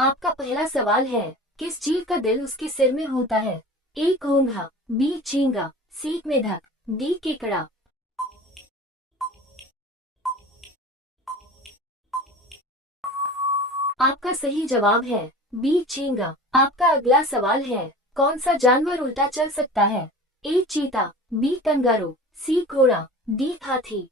आपका पहला सवाल है, किस जीव का दिल उसके सिर में होता है? ए घोंघा, बी चींगा, सी मेढक, डी केकड़ा। आपका सही जवाब है बी चींगा। आपका अगला सवाल है, कौन सा जानवर उल्टा चल सकता है? ए चीता, बी कंगारू, सी घोड़ा, डी हाथी।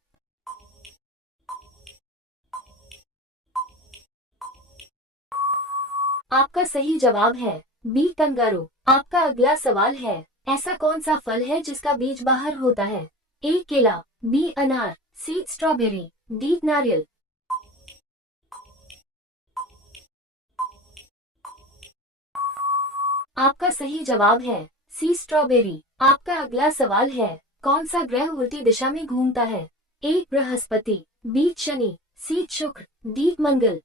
आपका सही जवाब है बी कंगारू। आपका अगला सवाल है, ऐसा कौन सा फल है जिसका बीज बाहर होता है? ए केला, बी अनार, सी स्ट्रॉबेरी, डी नारियल। आपका सही जवाब है सी स्ट्रॉबेरी। आपका अगला सवाल है, कौन सा ग्रह उल्टी दिशा में घूमता है? ए बृहस्पति, बी शनि, सी शुक्र, डी मंगल।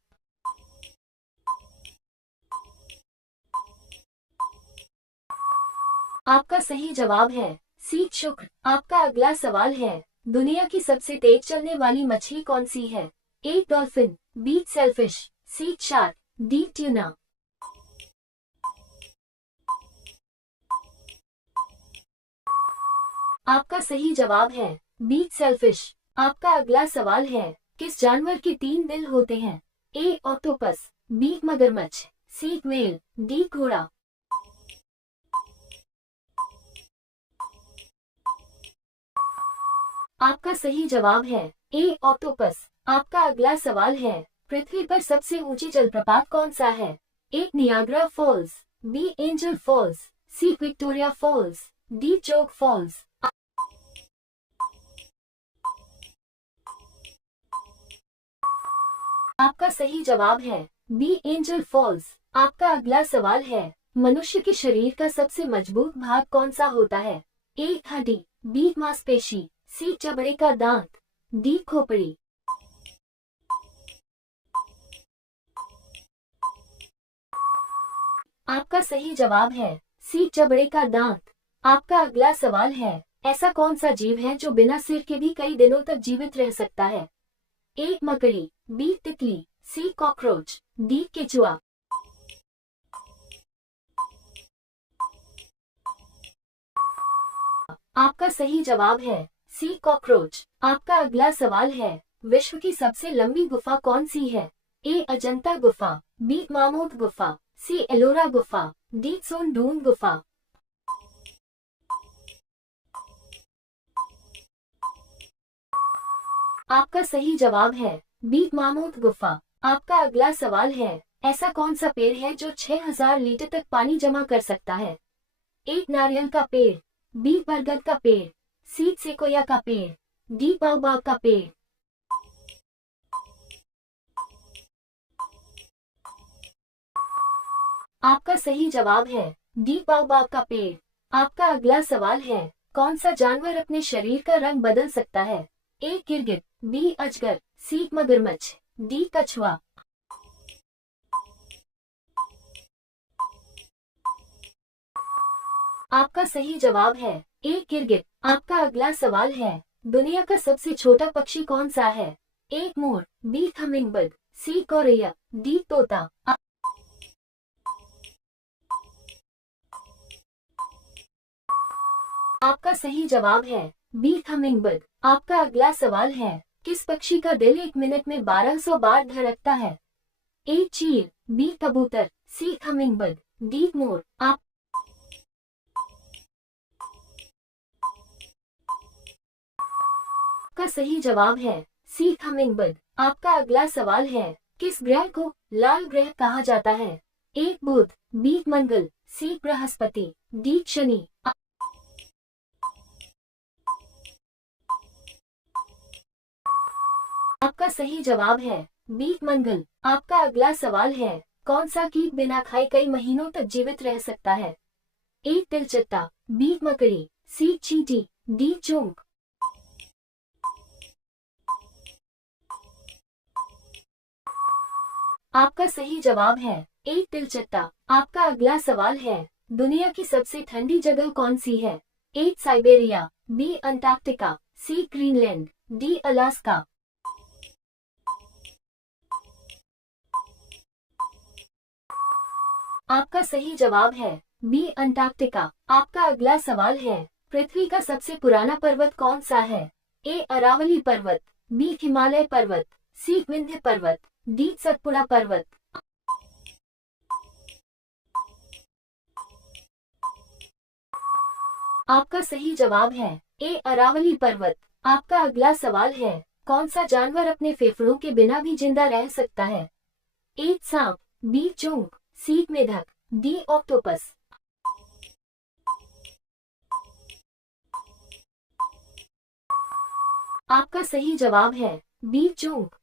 आपका सही जवाब है सी शुक्र। आपका अगला सवाल है, दुनिया की सबसे तेज चलने वाली मछली कौन सी है? ए डॉल्फिन, बी सेलफिश, सी शार्क, डी ट्यूना। आपका सही जवाब है बी सेलफिश। आपका अगला सवाल है, किस जानवर के 3 दिल होते हैं? ए ऑक्टोपस, बी मगरमच्छ, सी व्हेल, डी घोड़ा। आपका सही जवाब है ए ऑक्टोपस। आपका अगला सवाल है, पृथ्वी पर सबसे ऊंची जलप्रपात कौन सा है? A Niagara Falls, B Angel Falls, C Victoria Falls, D Jog Falls. आपका सही जवाब है बी एंजल फॉल्स। आपका अगला सवाल है, मनुष्य के शरीर का सबसे मजबूत भाग कौन सा होता है? ए हड्डी, बी मांसपेशी, सी चमड़े का दांत, डी खोपड़ी। आपका सही जवाब है सी चमड़े का दांत। आपका अगला सवाल है, ऐसा कौन सा जीव है जो बिना सिर के भी कई दिनों तक जीवित रह सकता है? ए मकड़ी, बी तितली, सी कॉकरोच, डी केचुआ। आपका सही जवाब है सी कॉकरोच। आपका अगला सवाल है, विश्व की सबसे लंबी गुफा कौन सी है? ए अजंता गुफा, बी मामूद गुफा, सी एलोरा गुफा, डी सोनडून गुफा। आपका सही जवाब है बी मामूद गुफा। आपका अगला सवाल है, ऐसा कौन सा पेड़ है जो 6000 लीटर तक पानी जमा कर सकता है? ए नारियल का पेड़, बी बरगद का पेड़, सी सेकोया का पेड़, डी बाओबाब का पेड़। आपका सही जवाब है डी बाओबाब का पेड़। आपका अगला सवाल है, कौन सा जानवर अपने शरीर का रंग बदल सकता है? ए गिरगिट, बी अजगर, सी मगरमच्छ, डी कछुआ। आपका सही जवाब है ए गिरगिट। आपका अगला सवाल है, दुनिया का सबसे छोटा पक्षी कौन सा है? ए मोर, बी हमिंगबर्ड, सी गौरैया, डी तोता। आपका सही जवाब है बी हमिंगबर्ड। आपका अगला सवाल है, किस पक्षी का दिल 1 मिनट में 1200 बार धड़कता है? ए चील, बी कबूतर, सी हमिंगबर्ड, डी मोर। आपका सही जवाब है सी हमिंगबर्ड। आपका अगला सवाल है, किस ग्रह को लाल ग्रह कहा जाता है? ए बुध, बी मंगल, सी बृहस्पति, डी शनि। आपका सही जवाब है बी मंगल। आपका अगला सवाल है, कौन सा कीट बिना खाए कई महीनों तक जीवित रह सकता है? ए तिलचट्टा, बी मकड़ी, सी चींटी, डी चोंक। आपका सही जवाब है ए तिलचट्टा। आपका अगला सवाल है, दुनिया की सबसे ठंडी जगह कौन सी है? ए साइबेरिया, बी अंटार्कटिका, सी ग्रीनलैंड, डी अलास्का। आपका सही जवाब है बी अंटार्कटिका। आपका अगला सवाल है, पृथ्वी का सबसे पुराना पर्वत कौन सा है? ए अरावली पर्वत, बी हिमालय पर्वत, सी विंध्य पर्वत, डी सतपुड़ा पर्वत। आपका सही जवाब है ए अरावली पर्वत। आपका अगला सवाल है, कौन सा जानवर अपने फेफड़ों के बिना भी जिंदा रह सकता है? ए सांप, बी चूंक, सी मेढक, डी ऑक्टोपस। आपका सही जवाब है बी चूंक।